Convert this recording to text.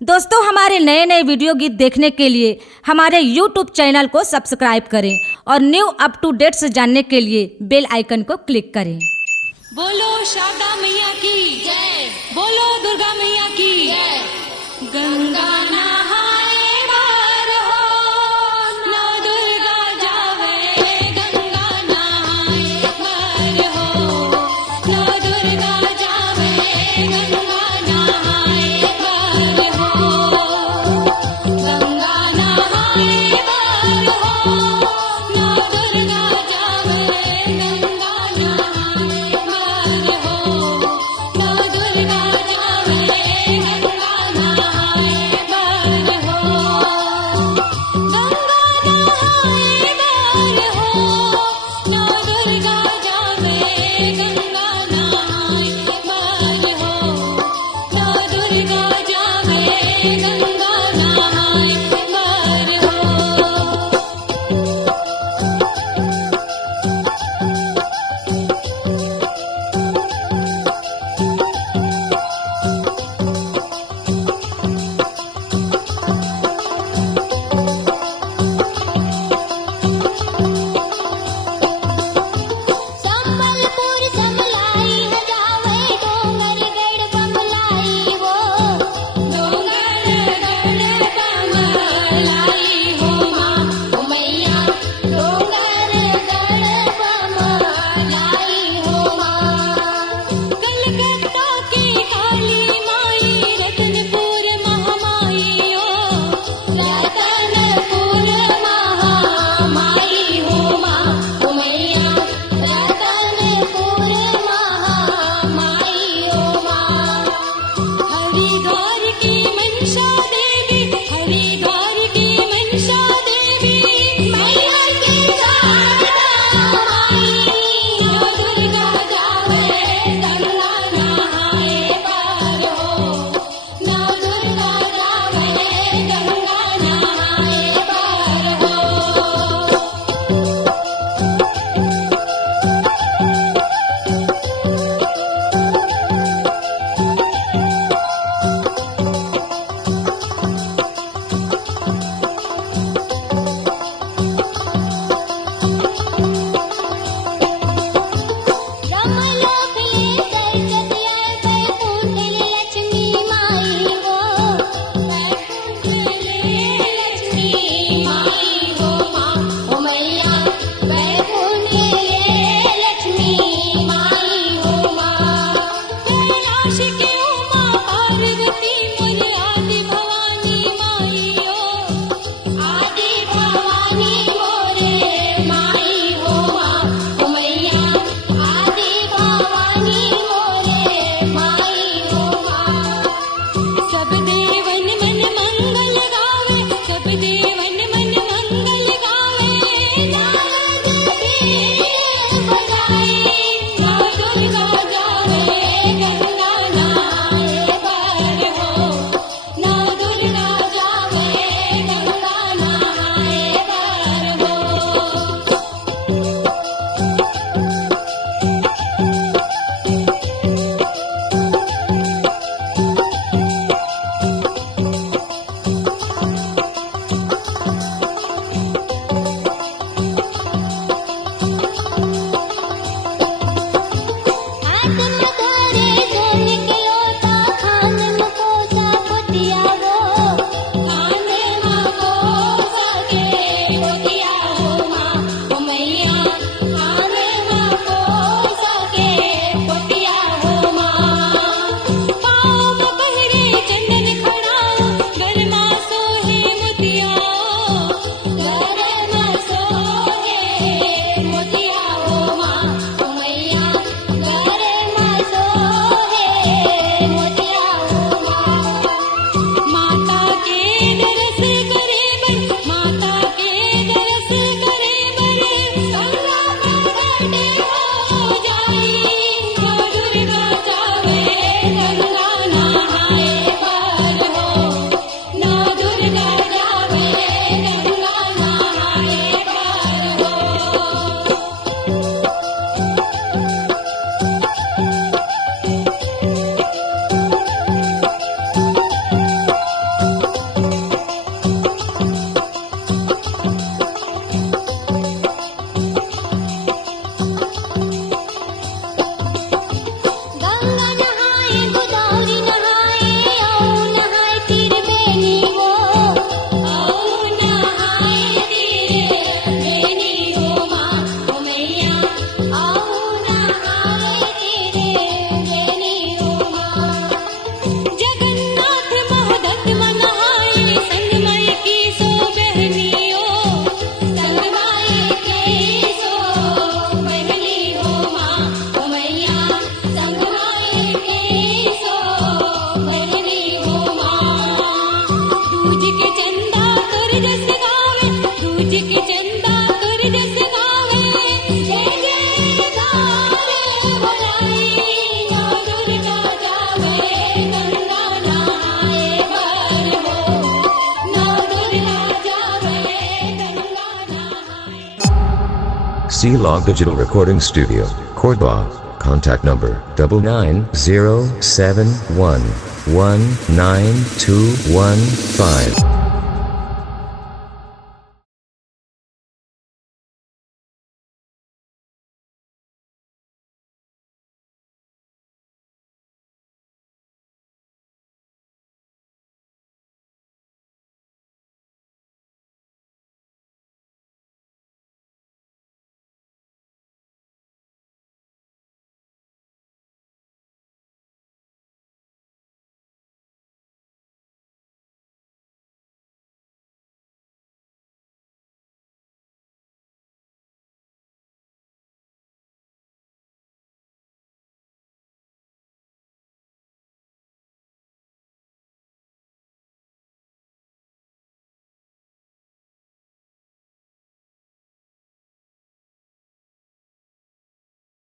दोस्तों, हमारे नए नए वीडियो गीत देखने के लिए हमारे YouTube चैनल को सब्सक्राइब करें और न्यू अप टू डेट्स जानने के लिए बेल आइकन को क्लिक करें। बोलो शारदा मैया की जय, बोलो दुर्गा मैया की जय। गंगा नहाए बार हो, नौ दुर्गा जावे। गंगा नहाए बार हो, नौ दुर्गा जावे। गंगा नहाए बार हो, गंगा नहाए बार हो, नौ दुर्गा जावे। गंगा नहाए बार हो, नौ दुर्गा जावे। गंगा नहाए बार हो, गंगा नहाए बार हो, नौ दुर्गा जावे। गंगा नहाए बार हो, नौ दुर्गा जावे। गंगा नहाए बार हो। संबलपुर समलाई न जावे, डोंगरगढ़ बमलाई वो। Dongargarh C-Log Digital Recording Studio, Cordoba. Contact number 99071192215.